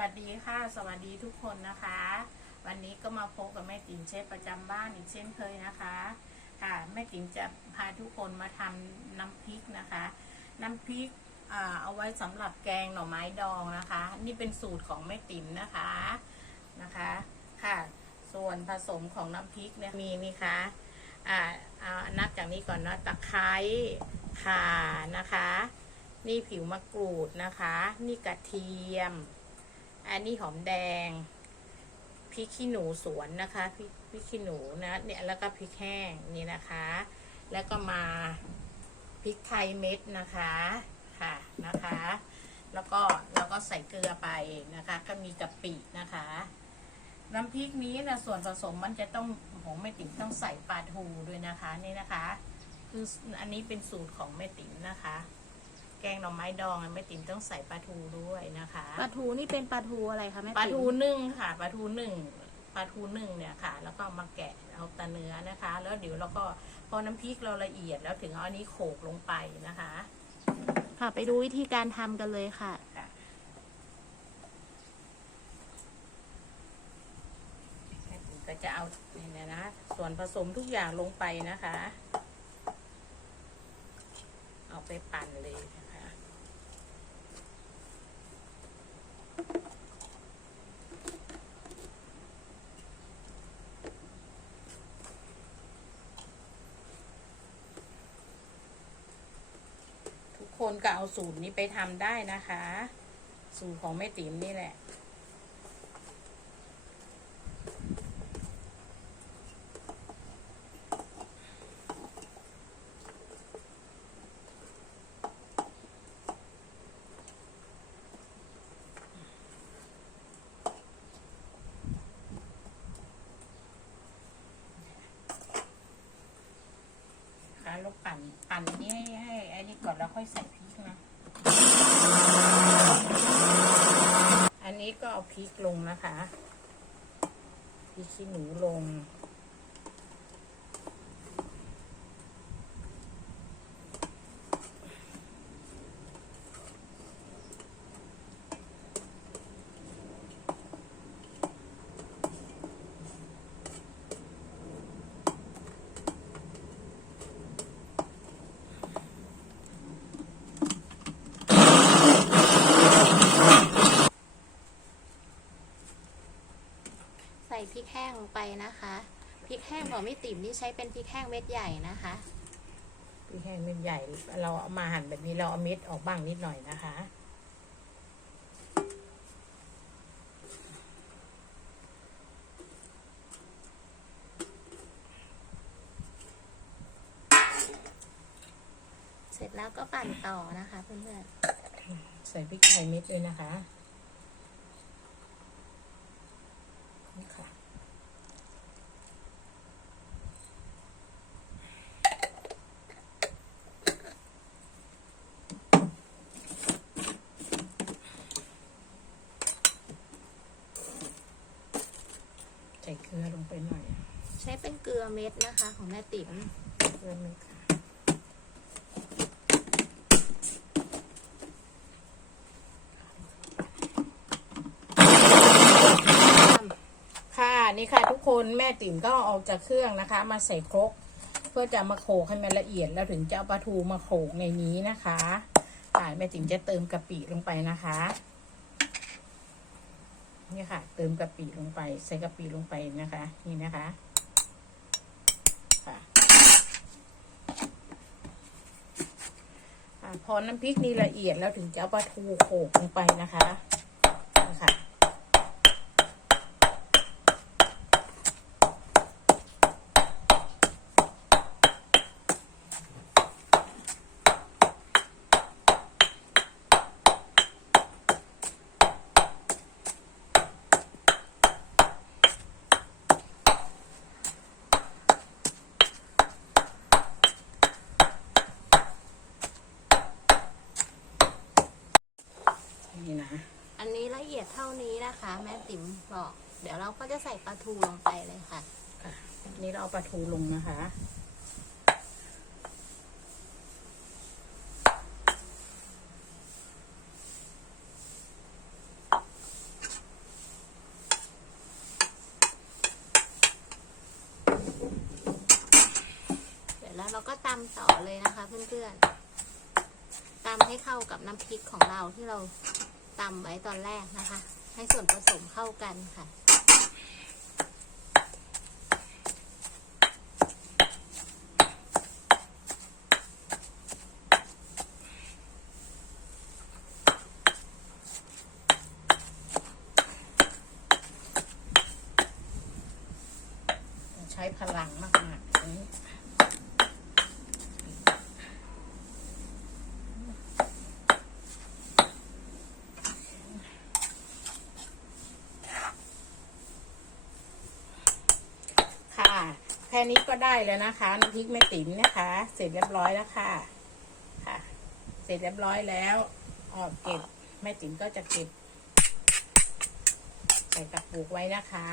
วัสดีค่ะ สวัสดีทุกคนนะคะ วันนี้ก็มาพบกับแม่ติ๋มเชฟประจำบ้านอีกเช่นเคยนะคะ ค่ะแม่ติ๋มจะพาทุกคนมาทำน้ำพริกนะคะ น้ำพริกเอาไว้สำหรับแกงหน่อไม้ดองนะคะ นี่เป็นสูตรของแม่ติ๋มนะคะนะคะค่ะ ส่วนผสมของน้ำพริกเนี่ยมีนี่คะอ่าอ่านับจากนี้ก่อนเนาะตะไคร้ข่านะคะ นี่ผิวมะกรูดนะคะ นี่กระเทียม อันนี้หอมแดงพริกขี้หนูสวนนะคะพริกพริกขี้หนูนะเนี่ยแล้วก็พริกแห้งนี่นะคะ แล้วก็มาพริกไทยเม็ดนะคะค่ะนะคะ แล้วก็แล้วก็ใส่เกลือไปนะคะ ก็มีกะปินะคะ น้ำพริกนี้นะส่วนผสมมันจะต้องของแม่ติ๋มต้องใส่ปลาทูด้วยนะคะนี่นะคะ คืออันนี้เป็นสูตรของแม่ติ๋มนะคะ แกงหน่อไม้ดองอะแม่ติ๋มต้องใส่ปลาทูด้วยนะคะปลาทูนี่เป็นปลาทูอะไรคะแม่ปลาติ๋มทูนึ่งค่ะปลาทูนึ่งปลาทูนึ่งเนี่ยค่ะ แล้วก็มาแกะเอาแตะเนื้อนะคะ แล้วเดี๋ยวเราก็พอน้ำพริกเราละเอียดแล้วถึงเอาอันนี้โขลกลงไปนะคะค่ะ ไปดูวิธีการทำกันเลยค่ะ ค่ะ แม่ติ๋มก็จะเอาเนี่ยนะ ส่วนผสมทุกอย่างลงไปนะคะ เอาไปปั่นเลยนะคะ ทุก คนก็เอาสูตรนี้ไปทำได้นะคะ สูตรของแม่ติ๋มนี่แหละ ค่ะแล้วปั่นปั่นนี่ให้ให้อันนี้ก่อนแล้วค่อยใส่พริกนะ อันนี้ก็เอาพริกลงนะคะพริกขี้หนูลง แห้งลงไปนะคะพริกแห้งของแม่ติ๋มนี่ใช้เป็นพริกแห้งเม็ดใหญ่นะคะพริกแห้งเม็ดใหญ่ เราเอามาหั่นแบบนี้เราเอาเม็ดออกบ้างนิดหน่อยนะคะเสร็จแล้วก็ปั่นต่อนะคะเพื่อนใส่พริกไทยเม็ดด้วยนะคะนี่ค่ะ ใส่เกลือลงไปหน่อย ๆ ใช้เป็นเกลือเม็ดนะคะ ของแม่ติ๋มเกลือหนึ่งค่ะค่ะนี่ค่ะทุกคนแม่ติ๋มก็ออกจากเครื่องนะคะ มาใส่ครก เพื่อจะมาโขลกให้มันละเอียด แล้วถึงจะเอาปลาทูมาโขลกในนี้นะคะค่ะแม่ติ๋มจะเติมกะปิลงไปนะคะนี่ค่ะ เติมกะปิลงไป ใส่กะปิลงไปนะคะ นี่นะคะอ่า พอน้ำพริกนี่ละเอียดแล้วถึงจะเอาปลาทูโขกลงไปนะคะ ท่านี้นะคะ แม่ติ๋มบอก เดี๋ยวเราก็จะใส่ปลาทูลงไปเลยค่ะนี่เราเอาปลาทูลงนะคะแล้วเราก็ตำต่อเลยนะคะเพื่อนๆตำให้เข้ากับน้ำพริกของเราที่เรา ตำไว้ตอนแรกนะคะ ให้ส่วนผสมเข้ากันค่ะ ใช้พลังมากๆอันนี้ค่ะ แค่นี้ก็ได้แล้วนะคะน้ำพริกแม่ติ๋มนะคะ เสร็จเรียบร้อยแล้วค่ะ ค่ะ เสร็จเรียบร้อยแล้วออกเก็บแม่ติ๋มก็จะเก็บใส่กระปุกไว้นะคะ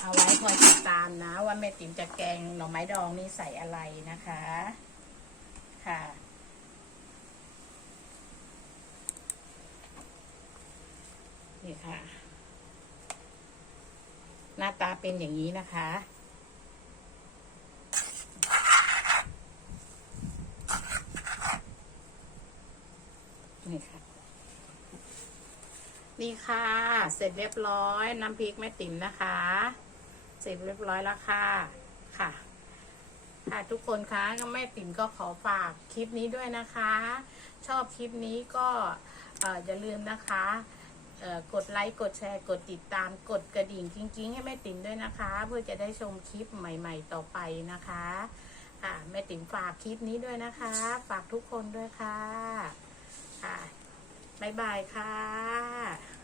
เอาไว้คอยติดตามนะ ว่าแม่ติ๋มจะแกงหน่อไม้ดองนี่ใส่อะไรนะคะ ค่ะนี่ค่ะ หน้าตาเป็นอย่างนี้นะคะ นี่ค่ะ นี่ค่ะ เสร็จเรียบร้อย น้ำพริกแม่ติ๋มนะคะ เสร็จเรียบร้อยแล้วค่ะค่ะ ค่ะทุกคนคะก็แม่ติ๋มก็ขอฝากคลิปนี้ด้วยนะคะ ชอบคลิปนี้ก็ออย่าลืมนะคะกดไลค์กดแชร์กดติดตามกดกระดิ่งจริงๆ ให้แม่ติ๋มด้วยนะคะ เพื่อจะได้ชมคลิปใหม่ ๆ ต่อไปนะคะค่ะแม่ติ๋มฝากคลิปนี้ด้วยนะคะ ฝากทุกคนด้วยค่ะ ค่ะ บ๊ายบายค่ะ